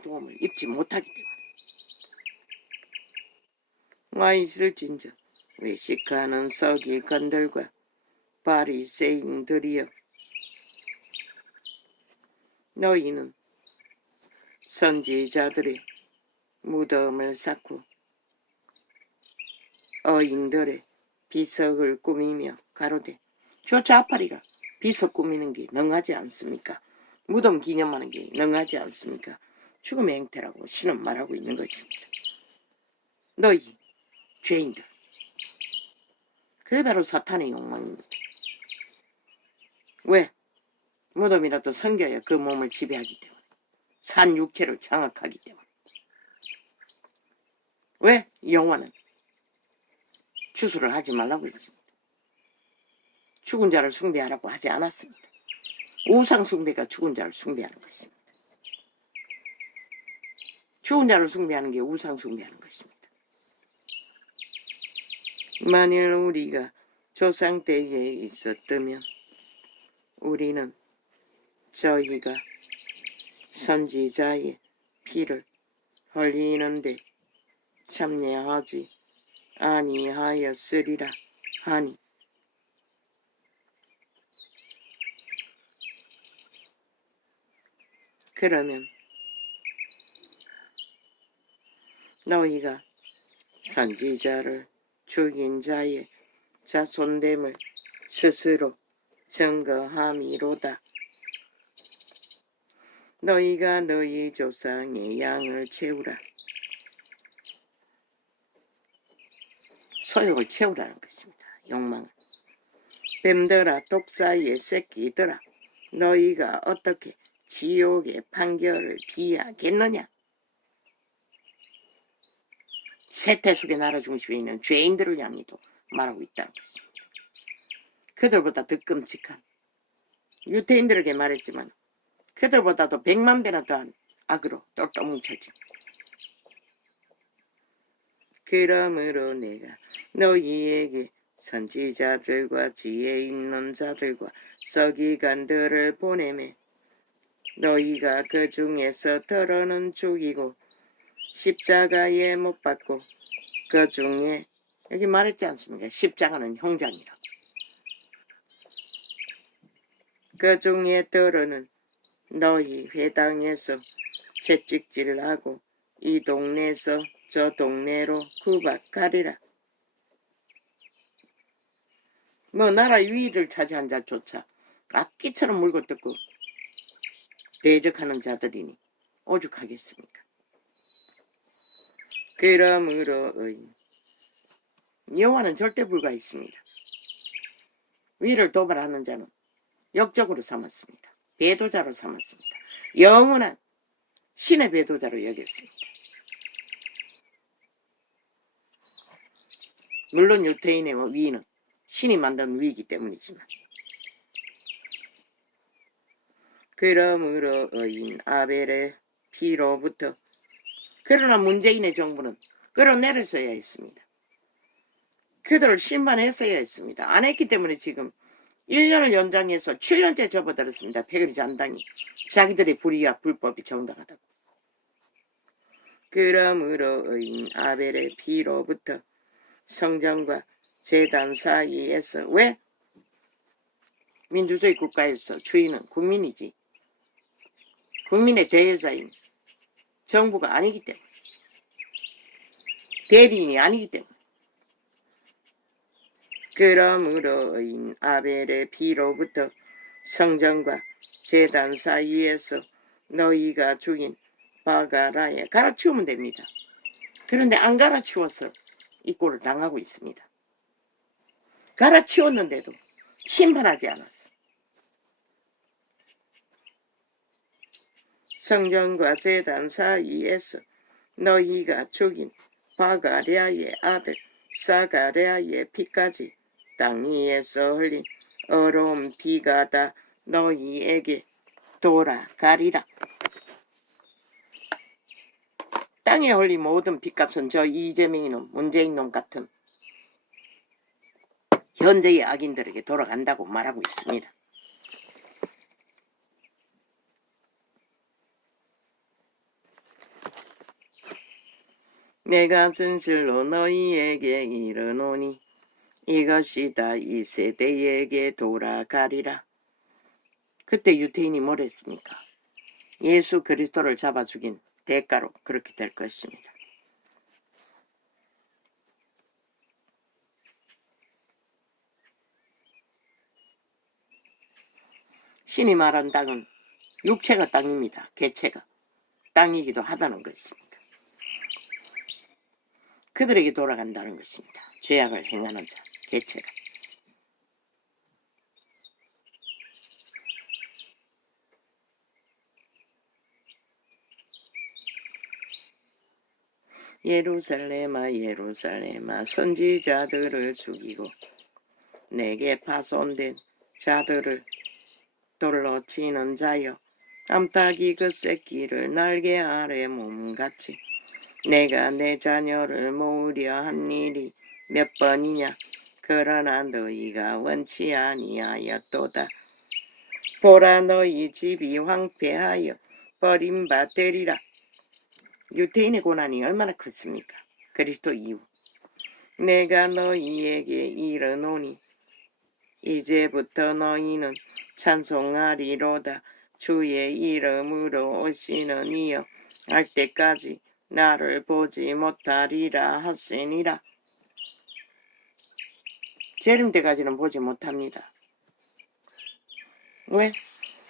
도움을 입지 못하기 때문에 와 있을진저 외식하는 서기관들과 바리새인들이여, 너희는 선지자들의 무덤을 쌓고 어인들의 비석을 꾸미며 가로되 저 좌파리가 비석 꾸미는 게 능하지 않습니까? 무덤 기념하는 게 능하지 않습니까? 죽음의 행태라고 신은 말하고 있는 것입니다. 너희 죄인들, 그게 바로 사탄의 욕망입니다. 왜? 무덤이라도 섬겨야 그 몸을 지배하기 때문에, 산 육체를 장악하기 때문에. 왜? 영화는 추수를 하지 말라고 했습니다. 죽은 자를 숭배하라고 하지 않았습니다. 우상 숭배가 죽은 자를 숭배하는 것입니다. 죽은 자를 숭배하는 게 우상 숭배하는 것입니다. 만일 우리가 조상 때에 있었다면 우리는 저희가 선지자의 피를 흘리는데 참여하지 아니하였으리라 하니, 그러면 너희가 선지자를 죽인 자의 자손됨을 스스로 증거함이로다. 너희가 너희 조상의 양을 채우라. 소욕을 채우라는 것입니다. 욕망은. 뱀들아, 독사의 새끼들아, 너희가 어떻게 지옥의 판결을 피하겠느냐? 세태 속에 나라 중심에 있는 죄인들을 향해도 말하고 있다는 것입니다. 그들보다 더 끔찍한, 유태인들에게 말했지만 그들보다도 100만 배나 더한 악으로 똘똘 뭉쳐져. 그러므로 내가 너희에게 선지자들과 지혜 있는 자들과 서기관들을 보내매 너희가 그 중에서 더러는 죽이고 십자가에 못 박고, 그 중에 여기 말했지 않습니까? 십자가는 형장이라고. 그 중에 더러는 너희 회당에서 채찍질을 하고 이 동네에서 저 동네로 구박하리라. 뭐 나라 위위를 차지한 자조차 악기처럼 물고 뜯고 대적하는 자들이니 오죽하겠습니까? 그러므로 여호와는 절대 불가했습니다. 위를 도발하는 자는 역적으로 삼았습니다. 배도자로 삼았습니다. 영원한 신의 배도자로 여겼습니다. 물론 유태인의 위는 신이 만든 위이기 때문이지만, 그러므로 아벨의 피로부터, 그러나 문재인의 정부는 끌어내렸어야 했습니다. 그들을 심판했어야 했습니다. 안 했기 때문에 지금 1년을 연장해서 7년째 접어들었습니다. 패거리 잔당이 자기들의 불의와 불법이 정당하다고. 그러므로 아벨의 피로부터 성전과 제단 사이에서, 왜? 민주주의 국가에서 주인은 국민이지, 국민의 대여자인 정부가 아니기 때문에, 대리인이 아니기 때문에. 그러므로 아벨의 피로부터 성전과 제단 사이에서 너희가 죽인 바가라에 갈아치우면 됩니다. 그런데 안 갈아치워서 이 꼴을 당하고 있습니다. 갈아치웠는데도 심판하지 않았어. 성전과 제단 사이에서 너희가 죽인 바가랴의 아들 사가랴의 피까지 땅 위에서 흘린 어려운 피가 다 너희에게 돌아가리라. 땅에 흘린 모든 피값은 저 이재명이놈, 문재인놈 같은 현재의 악인들에게 돌아간다고 말하고 있습니다. 내가 진실로 너희에게 이르노니 이것이 다 이 세대에게 돌아가리라. 그때 유태인이 뭘 했습니까? 예수 그리스도를 잡아 죽인 대가로 그렇게 될 것입니다. 신이 말한 땅은 육체가 땅입니다. 개체가 땅이기도 하다는 것입니다. 그들에게 돌아간다는 것입니다. 죄악을 행하는 자, 개체가. 예루살렘아 예루살렘아 선지자들을 죽이고 내게 파손된 자들을 돌로 치는 자여 암탉이 그 새끼를 날개 아래 몸같이 내가 내 자녀를 모으려 한 일이 몇 번이냐 그러나 너희가 원치 아니하였도다. 보라 너희 집이 황폐하여 버림받으리라. 유태인의 고난이 얼마나 컸습니까? 그리스도 이후 내가 너희에게 이르노니 이제부터 너희는 찬송하리로다. 주의 이름으로 오시는 이여 할 때까지 나를 보지 못하리라 하시니라. 재림 때까지는 보지 못합니다. 왜?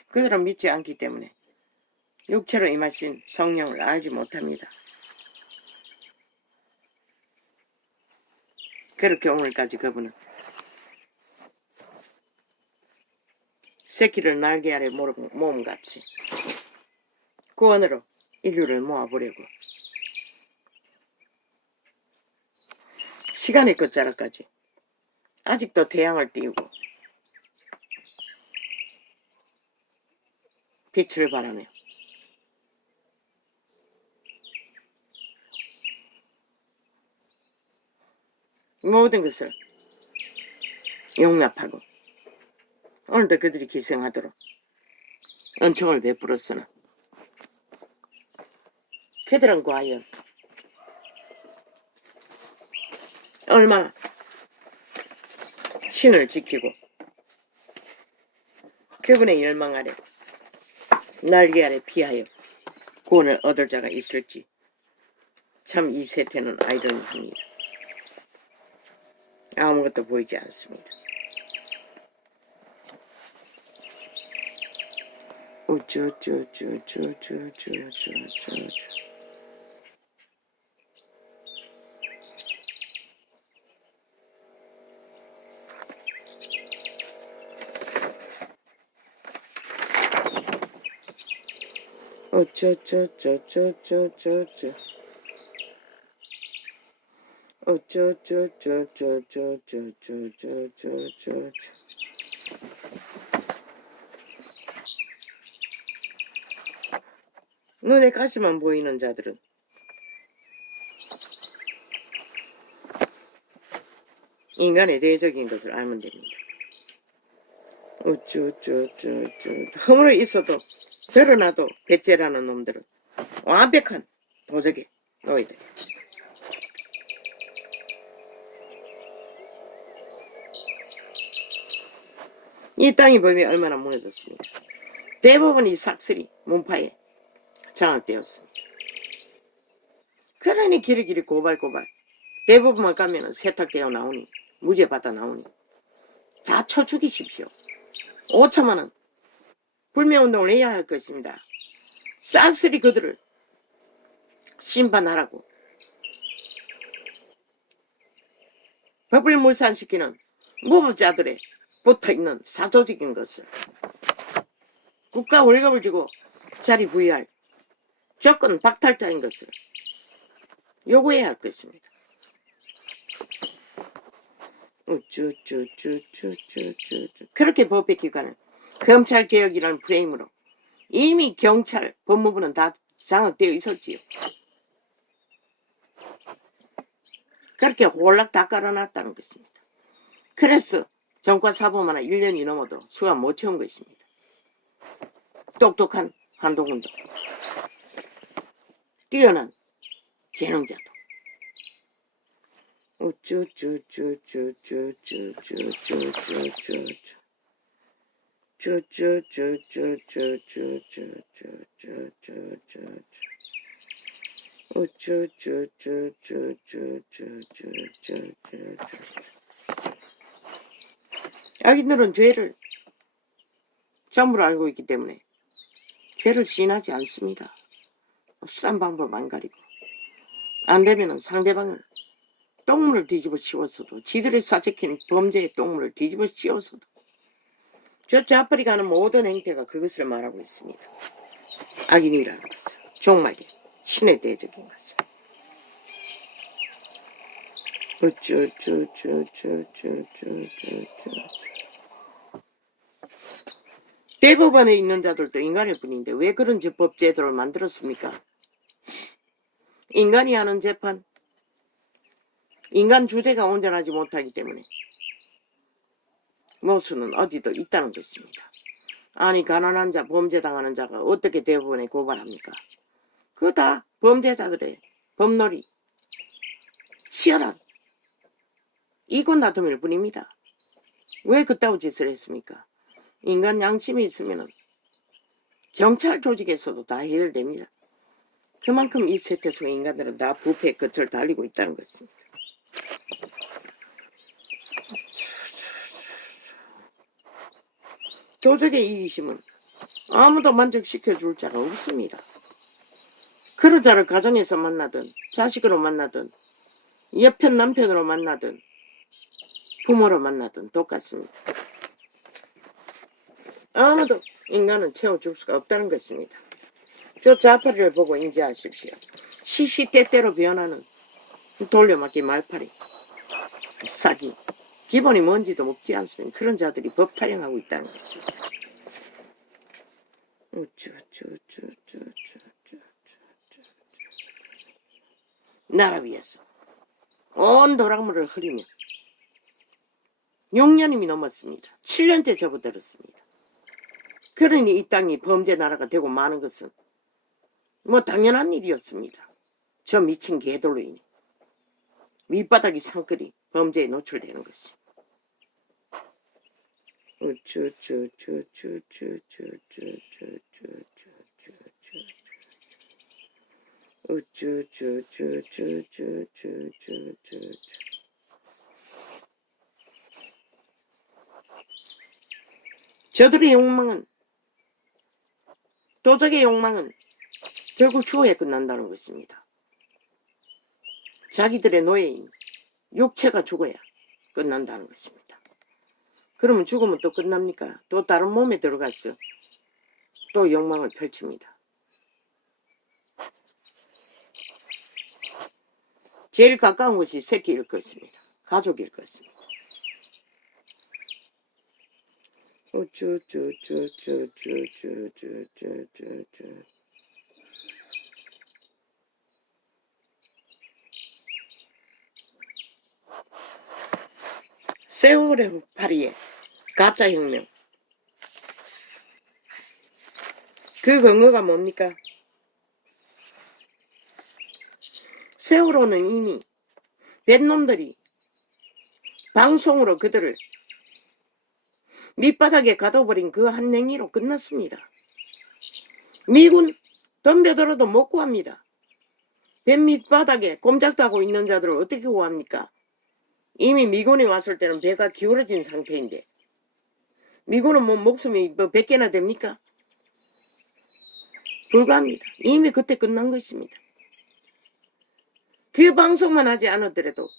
그들은 믿지 않기 때문에 육체로 임하신 성령을 알지 못합니다. 그렇게 오늘까지 그분은 새끼를 날개 아래 모음같이 구원으로 인류를 모아보려고 시간의 끝자락까지 아직도 태양을 띄우고 빛을 발하며 모든 것을 용납하고 오늘도 그들이 기생하도록 은총을 베풀었으나 그들은 과연 얼마나 신을 지키고 그분의 열망 아래 날개 아래 피하여 구원을 얻을 자가 있을지 참 이 세태는 아이러니합니다. 아무것도 보이지 않습니다. 우쭈쭈쭈쭈쭈쭈쭈쭈쭈 어쩌쩌쩌쩌쩌쩌쩌 어쩌쩌쩌쩌쩌쩌쩌쩌쩌쩌 눈에 가시만 보이는 자들은 인간의 대적인 것을 알면 됩니다. 어쩌쩌쩌쩌 허물이 있어도 드러나도 배째라는 놈들은 완벽한 도적의 노예들. 이 땅의 법이 얼마나 무너졌습니까? 대부분 이 삭슬이 문파에 장악되었습니다. 그러니 길이길이 고발고발 대부분만 가면은 세탁되어 나오니 무죄 받아 나오니 다 쳐 죽이십시오. 5천만원 불매운동을 해야 할 것입니다. 싹쓸이 그들을 심판하라고 법을 물산시키는 무법자들의 붙어있는 사조직인 것을 국가 월급을 주고 자리 부여할 조건 박탈자인 것을 요구해야 할 것입니다. 그렇게 법외기관은 검찰개혁이라는 프레임으로 이미 경찰, 법무부는 다 장악되어 있었지요. 그렇게 홀락 다 깔아놨다는 것입니다. 그래서 정과사범 하나 1년이 넘어도 수감 못 채운 것입니다. 똑똑한 한동훈도 뛰어난 재능자도 악인들은 죄를 전부를 알고 있기 때문에 죄를 시인하지 않습니다. 싼 방법 안 가리고 안 되면은 상대방을 똥물을 뒤집어 씌워서도 지들이 싸적힌 범죄의 똥물을 뒤집어 씌워서도 저 좌빨이 가는 모든 행태가 그것을 말하고 있습니다. 악인이라는 것은 정말 신의 대적인 것을. 대법원에 있는 자들도 인간일 뿐인데 왜 그런 법제도를 만들었습니까? 인간이 하는 재판, 인간 주제가 온전하지 못하기 때문에 모순은 어디도 있다는 것입니다. 아니 가난한 자, 범죄당하는 자가 어떻게 대법원에 고발합니까? 그거 다 범죄자들의 법놀이, 치열한 이권다툼일 뿐입니다. 왜 그따위 짓을 했습니까? 인간 양심이 있으면 경찰 조직에서도 다 해결됩니다. 그만큼 이 세태 속 인간들은 다 부패의 끝을 달리고 있다는 것입니다. 도적의 이기심은 아무도 만족시켜줄 자가 없습니다. 그런 자를 가정에서 만나든 자식으로 만나든 옆편 남편으로 만나든 부모로 만나든 똑같습니다. 아무도 인간은 채워줄 수가 없다는 것입니다. 저 좌파리를 보고 인지하십시오. 시시때때로 변하는 돌려막기 말파리, 사기, 기본이 뭔지도 묻지 않으면 그런 자들이 법 타령하고 있다는 것입니다. 나라 위에서 온 도락물을 흐리며 6년이 넘었습니다. 7년째 접어들었습니다. 그러니 이 땅이 범죄 나라가 되고 마는 것은 뭐 당연한 일이었습니다. 저 미친 개돌로 인해 밑바닥이 상끌이 범죄에 노출되는 것이. 저들의 욕망은, 도적의 욕망은 결국 추후에 끝난다는 것입니다. 자기들의 노예인 육체가 죽어야 끝난다는 것입니다. 그러면 죽으면 또 끝납니까? 또 다른 몸에 들어가서 또 욕망을 펼칩니다. 제일 가까운 것이 새끼일 것입니다. 가족일 것입니다. 세월의 파리에 가짜혁명. 그 근거가 뭡니까? 세월호는 이미 뱃놈들이 방송으로 그들을 밑바닥에 가둬버린 그 한 냉리로 끝났습니다. 미군 덤벼들어도 못 구합니다. 뱃 밑바닥에 꼼짝도 하고 있는 자들을 어떻게 구합니까? 이미 미군이 왔을 때는 배가 기울어진 상태인데 미군은 뭐 목숨이 뭐 100개나 됩니까? 불가합니다. 이미 그때 끝난 것입니다. 그 방송만 하지 않았더라도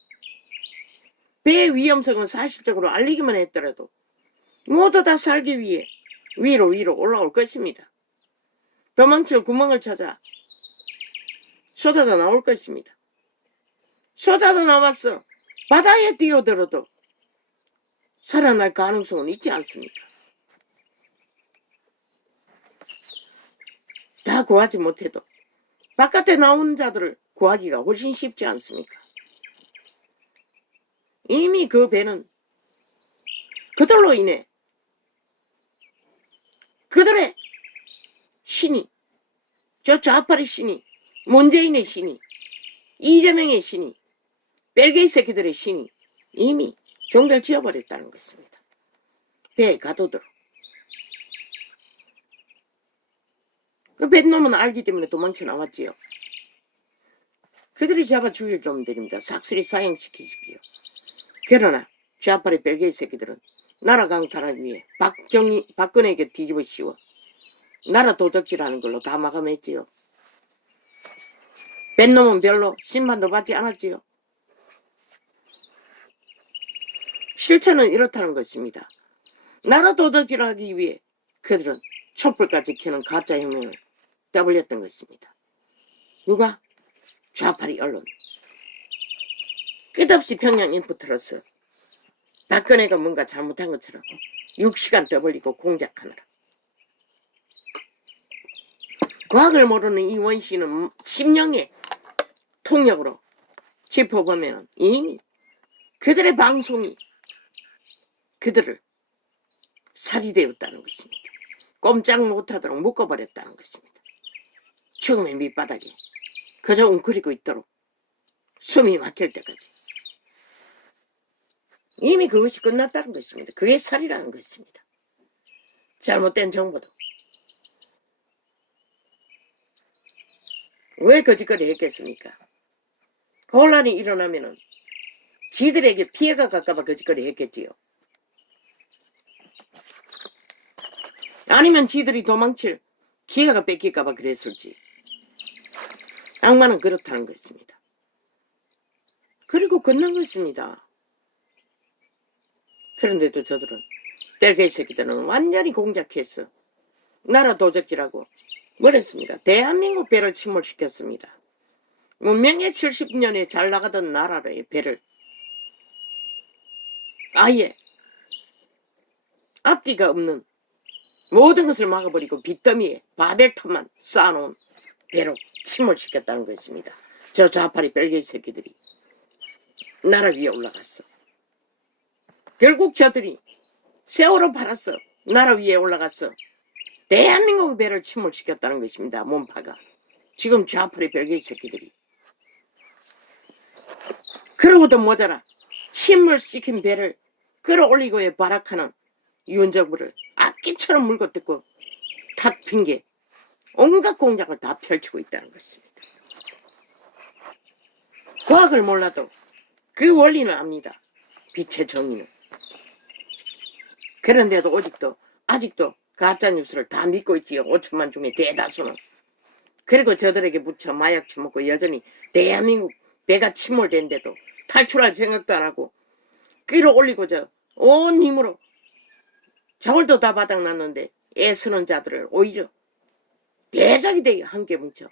배의 위험성은 사실적으로 알리기만 했더라도 모두 다 살기 위해 위로 올라올 것입니다. 도망칠 구멍을 찾아 쏟아져 나올 것입니다. 쏟아져 나왔어. 바다에 뛰어들어도 살아날 가능성은 있지 않습니까? 다 구하지 못해도 바깥에 나온 자들을 구하기가 훨씬 쉽지 않습니까? 이미 그 배는 그들로 인해 그들의 신이, 저 좌파리 신이, 문재인의 신이, 이재명의 신이 벨기에 새끼들의 신이 이미 종결 지어버렸다는 것입니다. 배에 가둬들어. 그 뱃놈은 알기 때문에 도망쳐 나왔지요. 그들이 잡아 죽일 놈들입니다. 싹쓸이 사형시키십시오. 그러나 좌파의 벨기에 새끼들은 나라 강탈하기 위해 박근혜에게 뒤집어 씌워 나라 도적질하는 걸로 다 마감했지요. 뱃놈은 별로 심판도 받지 않았지요. 실체는 이렇다는 것입니다. 나라 도적질하기 위해 그들은 촛불까지 켜는 가짜 혁명을 떠벌렸던 것입니다. 누가? 좌파리 언론. 끝없이 평양 인포트러스 박근혜가 뭔가 잘못한 것처럼 6시간 떠벌리고 공작하느라. 과학을 모르는 이 원씨는 심령의 통역으로 짚어보면 이미 그들의 방송이 그들을 살이되었다는 것입니다. 꼼짝 못하도록 묶어버렸다는 것입니다. 죽음의 밑바닥에 그저 웅크리고 있도록 숨이 막힐 때까지. 이미 그것이 끝났다는 것입니다. 그게 살이라는 것입니다. 잘못된 정보도. 왜 거짓거리 했겠습니까? 혼란이 일어나면은 지들에게 피해가 갈까봐 거짓거리 했겠지요. 아니면 지들이 도망칠 기회가 뺏길까봐 그랬을지. 악마는 그렇다는 것입니다. 그리고 끝난 것입니다. 그런데도 저들은 벨기에 새끼들은 완전히 공작했어. 나라 도적질하고 뭘 했습니까? 대한민국 배를 침몰시켰습니다. 문명의 70년에 잘 나가던 나라의 배를 아예 앞뒤가 없는 모든 것을 막아버리고 빚더미에 바벨탑만 쌓아놓은 배로 침몰시켰다는 것입니다. 저 좌파리 벨기에 새끼들이 나라 위에 올라갔어. 결국 저들이 세월호 팔았어. 나라 위에 올라갔어. 대한민국 배를 침몰시켰다는 것입니다. 몸파가. 지금 좌파리 벨기에 새끼들이. 그러고도 모자라 침몰시킨 배를 끌어올리고의 발악하는 윤정부를 앞길처럼 물고 뜯고 탓 핑계 온갖 공작을 다 펼치고 있다는 것입니다. 과학을 몰라도 그 원리는 압니다. 빛의 정의는. 그런데도 아직도 가짜뉴스를 다 믿고 있지요. 5천만 중에 대다수는. 그리고 저들에게 묻혀 마약 처먹고 여전히 대한민국 배가 침몰된데도 탈출할 생각도 안 하고 끌어올리고자 온 힘으로 저울도 다 바닥났는데 애쓰는 자들을 오히려 대적이 되게 함께 뭉쳐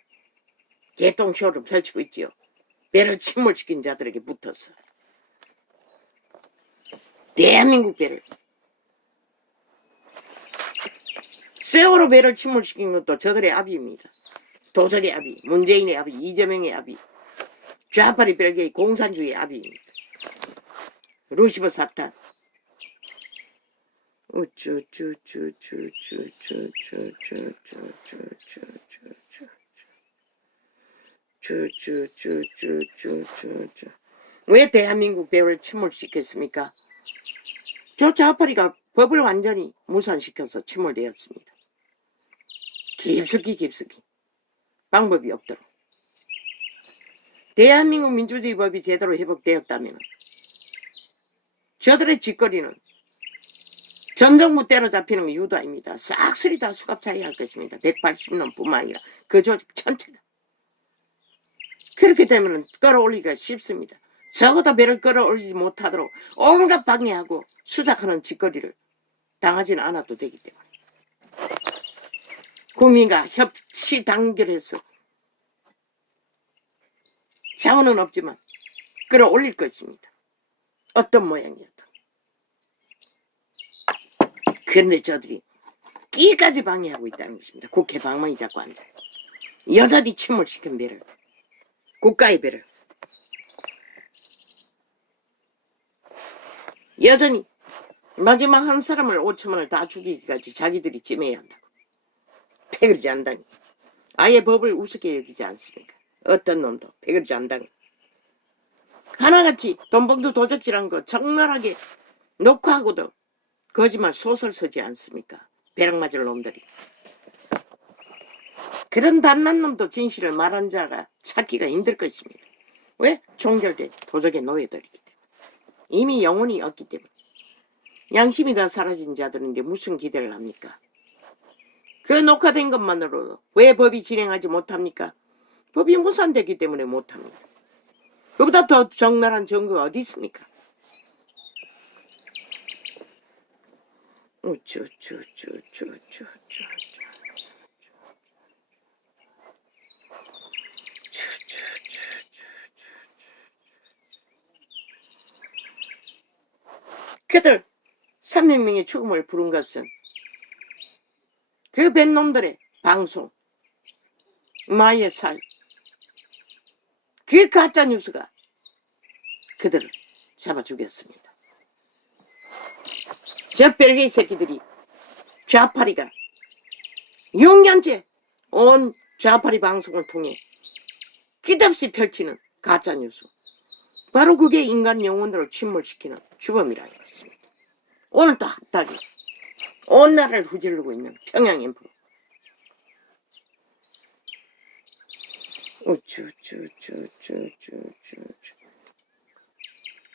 개똥쇼를 펼치고 있지요. 배를 침몰시킨 자들에게 붙어서 대한민국 배를 세월호 배를 침몰시킨 것도 저들의 압의입니다. 도적의 압의, 문재인의 압의, 이재명의 압의, 좌파리 벨기에 공산주의의 압의입니다. 루시퍼 사탄 왜 대한민국 배를 침몰시켰습니까? 저 좌파리가 법을 완전히 무산시켜서 침몰되었습니다. 깊숙이 방법이 없도록. 대한민국 민주주의 법이 제대로 회복되었다면 저들의 짓거리는 전 정부 때려잡히는 게 유도입니다. 싹쓸이 다 수갑차이 할 것입니다. 180년 뿐만 아니라 그 조직 전체가. 그렇기 때문에 끌어올리기가 쉽습니다. 적어도 배를 끌어올리지 못하도록 온갖 방해하고 수작하는 짓거리를 당하지는 않아도 되기 때문에 국민과 협치 단결해서 자원은 없지만 끌어올릴 것입니다. 어떤 모양이어도. 그런데 저들이 끼까지 방해하고 있다는 것입니다. 국회 방망이 잡고 앉아요. 여전히 침몰시킨 배를, 국가의 배를 여전히 마지막 한 사람을 5천만을 다 죽이기까지 자기들이 찜해야 한다고. 패거리지 않다니. 아예 법을 우습게 여기지 않습니까? 어떤 놈도 패거리지 않다니. 하나같이 돈봉투 도적질한 거 적나라하게 녹화하고도 거짓말 소설 쓰지 않습니까? 벼락 맞을 놈들이. 그런 단난 놈도 진실을 말한 자가 찾기가 힘들 것입니다. 왜? 종결된 도적의 노예들이기 때문에. 이미 영혼이 없기 때문에. 양심이 다 사라진 자들인데 무슨 기대를 합니까? 그 녹화된 것만으로도 왜 법이 진행하지 못합니까? 법이 무산되기 때문에 못합니다. 그보다 더 적나라한 증거가 어디 있습니까? 그들 300명의 죽음을 부른 것은 그 뱃놈들의 방송, 마의 살, 그 가짜뉴스가 그들을 잡아 죽였습니다. 저 벨기에 새끼들이 좌파리가 6년째 온 좌파리 방송을 통해 끝없이 펼치는 가짜뉴스, 바로 그게 인간 영혼들을 침몰시키는 주범이라는 것입니다. 오늘도 합다하게 온 나라를 후지르고 있는 평양인프.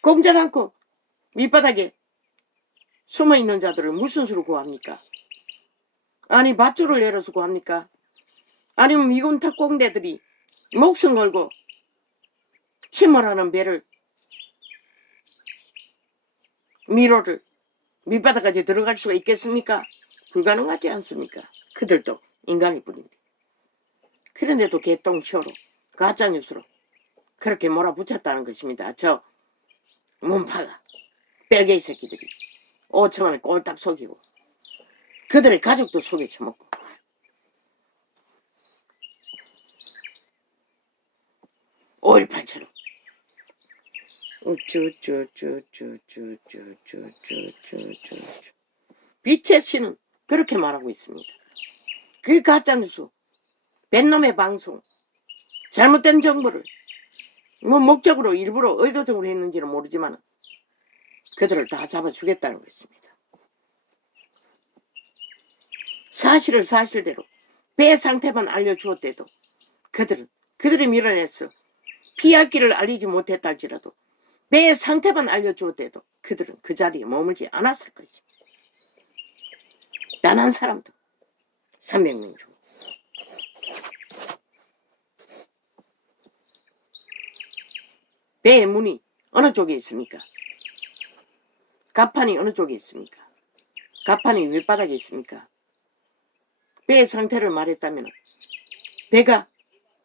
공작 않고 밑바닥에 숨어있는 자들을 무슨 수로 구합니까? 아니 밧줄을 내려서 구합니까? 아니면 미군 특공대들이 목숨 걸고 침몰하는 배를 미로를 밑바닥까지 들어갈 수가 있겠습니까? 불가능하지 않습니까? 그들도 인간일 뿐인데. 그런데도 개똥쇼로 가짜뉴스로 그렇게 몰아붙였다는 것입니다. 저 문파가 벨게이 새끼들이 5천원을 꼴딱 속이고 그들의 가족도 속에 쳐먹고. (5.18처럼) 빛의 신은 그렇게 말하고 있습니다. 그 가짜뉴스, 뱃놈의 방송, 잘못된 정보를 목적으로 일부러 의도적으로 했는지는 모르지만 그들을 다 잡아 주겠다는 것입니다. 사실을 사실대로 배 상태만 알려주었대도 그들이 밀어냈어. 피할 길을 알리지 못했다 할지라도 배 상태만 알려주었대도 그들은 그 자리에 머물지 않았을 것입니다. 단 한 사람도 300명 중. 배의 문이 어느 쪽에 있습니까? 갑판이 어느 쪽에 있습니까? 갑판이 윗바닥에 있습니까? 배의 상태를 말했다면 배가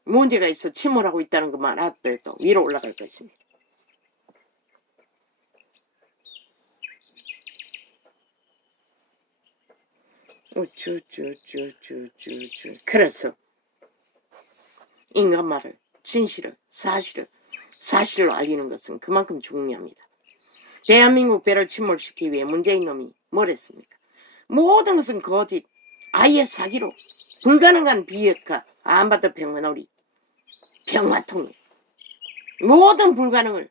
문제가 있어 침몰하고 있다는 것만 알았더라도 위로 올라갈 것입니다. 그래서 인간말을, 진실을, 사실로 알리는 것은 그만큼 중요합니다. 대한민국 배를 침몰시키기 위해 문재인 놈이 뭘 했습니까? 모든 것은 거짓, 아예 사기로 불가능한 비핵화, 안바다 평화놀이, 평화통일, 모든 불가능을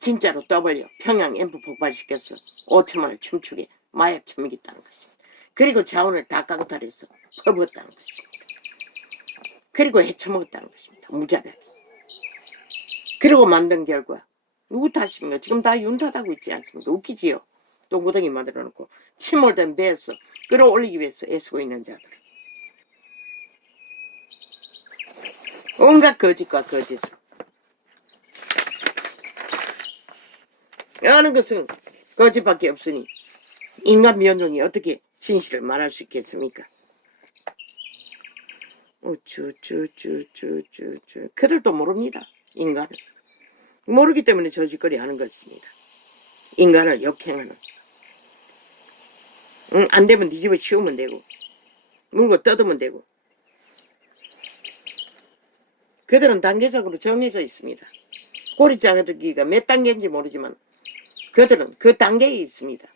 진짜로 떠벌려 평양 엠프 폭발시켜서 5천만을 춤추게 마약 처먹였다는 것입니다. 그리고 자원을 다 강탈해서 퍼부었다는 것입니다. 그리고 해쳐먹었다는 것입니다. 무자비하게. 그리고 만든 결과 누구 탓입니까? 지금 다 윤탓하고 있지 않습니까? 웃기지요? 똥구덩이 만들어놓고 침몰된 배에서 끌어올리기 위해서 애쓰고 있는 자들. 온갖 거짓과 거짓으로. 하는 것은 거짓밖에 없으니 인간 면종이 어떻게 진실을 말할 수 있겠습니까? 그들도 모릅니다. 인간을. 모르기 때문에 저짓거리 하는 것입니다. 인간을 역행하는. 안 되면 네 집에 치우면 되고 물고 뜯으면 되고. 그들은 단계적으로 정해져 있습니다. 꼬리자기가 몇 단계인지 모르지만 그들은 그 단계에 있습니다.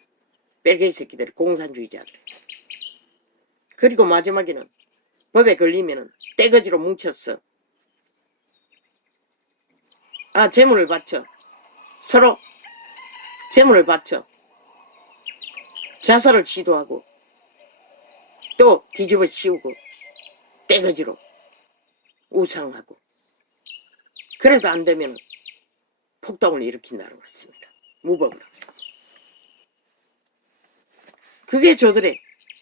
벨게이 새끼들, 공산주의자들. 그리고 마지막에는 법에 걸리면은 떼거지로 뭉쳤어. 재물을 바쳐 서로 재물을 바쳐 자살을 시도하고 또 뒤집어 씌우고 떼거지로 우상하고 그래도 안 되면 폭동을 일으킨다는 것입니다. 무법으로. 그게 저들의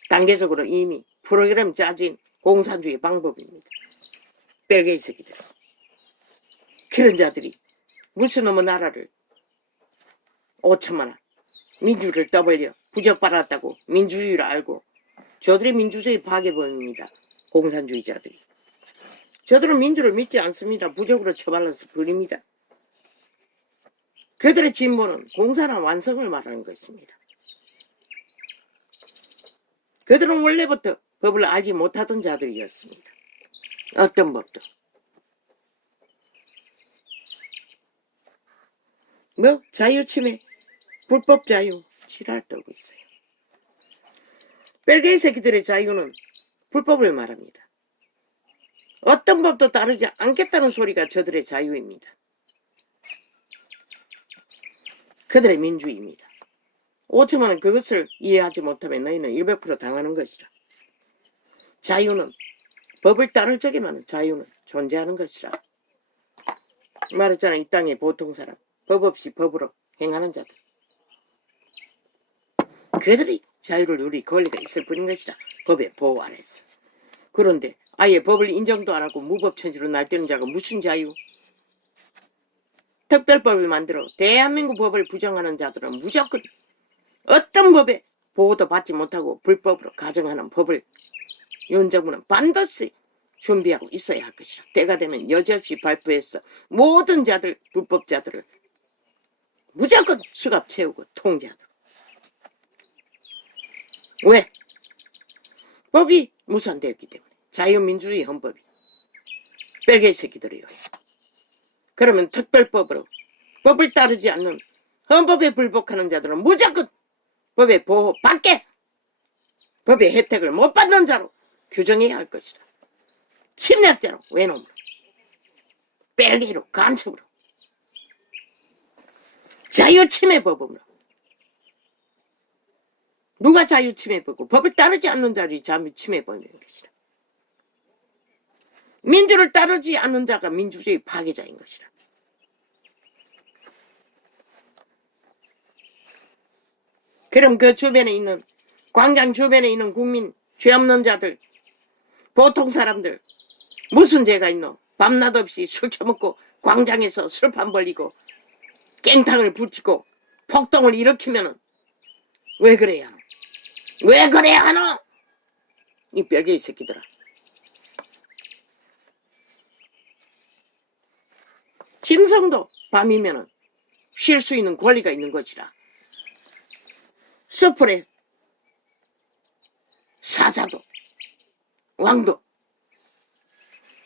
단계적으로 이미 프로그램 짜진 공산주의 방법입니다. 벨게이 새끼들. 그런 자들이 무슨 놈의 나라를 5천만원 민주를 떠벌려 부적받았다고 민주주의를 알고 저들이 민주주의 파괴범입니다. 공산주의자들이. 저들은 민주를 믿지 않습니다. 부적으로 처발라서 버립니다. 그들의 진보는 공산화 완성을 말하는 것입니다. 그들은 원래부터 법을 알지 못하던 자들이었습니다. 어떤 법도. 뭐 자유침해, 불법 자유, 지랄 떨고 있어요. 벨게이 새끼들의 자유는 불법을 말합니다. 어떤 법도 따르지 않겠다는 소리가 저들의 자유입니다. 그들의 민주입니다. 5천만원 그것을 이해하지 못하면 너희는 100% 당하는 것이라. 자유는 법을 따를 적에만 자유는 존재하는 것이라. 말했잖아. 이 땅의 보통 사람, 법 없이 법으로 행하는 자들. 그들이 자유를 누릴 권리가 있을 뿐인 것이라. 법의 보호 아래서. 그런데 아예 법을 인정도 안 하고 무법천지로 날뛰는 자가 무슨 자유? 특별법을 만들어 대한민국 법을 부정하는 자들은 무조건 어떤 법에 보호도 받지 못하고 불법으로 가정하는 법을 윤정부는 반드시 준비하고 있어야 할 것이라. 때가 되면 여지없이 발표해서 모든 자들, 불법자들을 무조건 수갑 채우고 통제하도록. 왜? 법이 무산되었기 때문에. 자유민주주의 헌법이. 벨게이 새끼들이요. 그러면 특별법으로 법을 따르지 않는 헌법에 불복하는 자들은 무조건 법의 보호 밖에 법의 혜택을 못 받는 자로 규정해야 할 것이다. 침략자로, 외놈으로, 벨기로, 간첩으로, 자유침해법으로. 누가 자유침해법이고 법을 따르지 않는 자들이 자유침해법인 것이다. 민주를 따르지 않는 자가 민주주의 파괴자인 것이다. 그럼 그 주변에 있는 광장 주변에 있는 국민, 죄 없는 자들, 보통 사람들 무슨 죄가 있노? 밤낮 없이 술 처먹고 광장에서 술판 벌리고 깽탕을 붙이고 폭동을 일으키면은 왜 그래야 하노? 왜 그래야 하노? 이 벨게이 새끼들아. 짐승도 밤이면은 쉴 수 있는 권리가 있는 것이라. 숲풀의 사자도 왕도.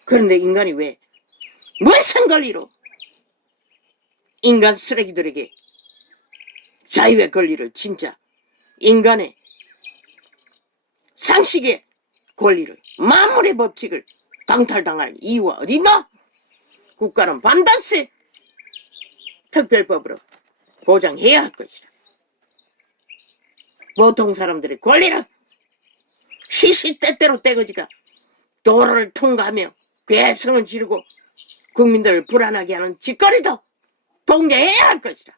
그런데 인간이 왜 무슨 권리로 인간 쓰레기들에게 자유의 권리를, 진짜 인간의 상식의 권리를, 만물의 법칙을 강탈당할 이유가 어디 있나? 국가는 반드시 특별법으로 보장해야 할 것이다. 보통 사람들의 권리를 시시때때로 떼거지가 도로를 통과하며 괴성을 지르고 국민들을 불안하게 하는 짓거리도 통제해야 할 것이다.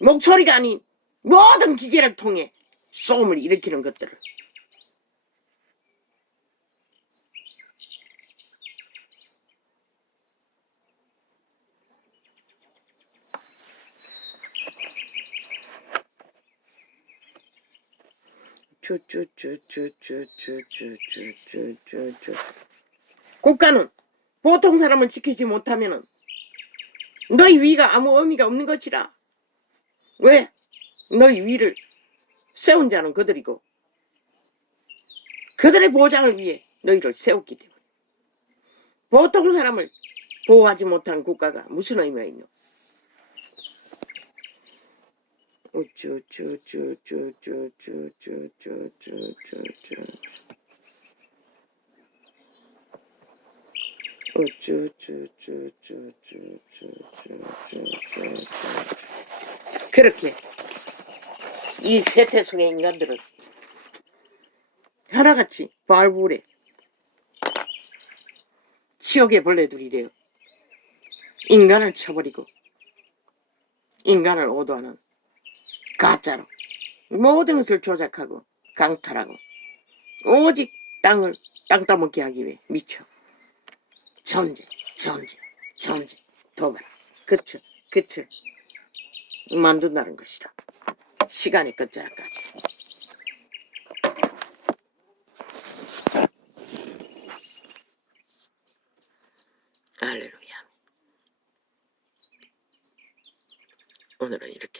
목소리가 아닌 모든 기계를 통해 소음을 일으키는 것들을. 국가는 보통 사람을 지키지 못하면 너희 위가 아무 의미가 없는 것이라. 왜? 너희 위를 세운 자는 그들이고 그들의 보장을 위해 너희를 세웠기 때문에. 보통 사람을 보호하지 못한 국가가 무슨 의미가 있노? 그렇게 이 세태 속의 인간들은 하나같이 발굴해 지옥의 벌레들이 되어 인간을 쳐버리고 인간을 오도하는 가짜로 모든 것을 조작하고 강탈하고 오직 땅 따먹게 하기 위해 미쳐 전쟁 도발 끝을 만든다는 것이다. 시간의 끝자락까지. 할렐루야. 오늘은 이렇게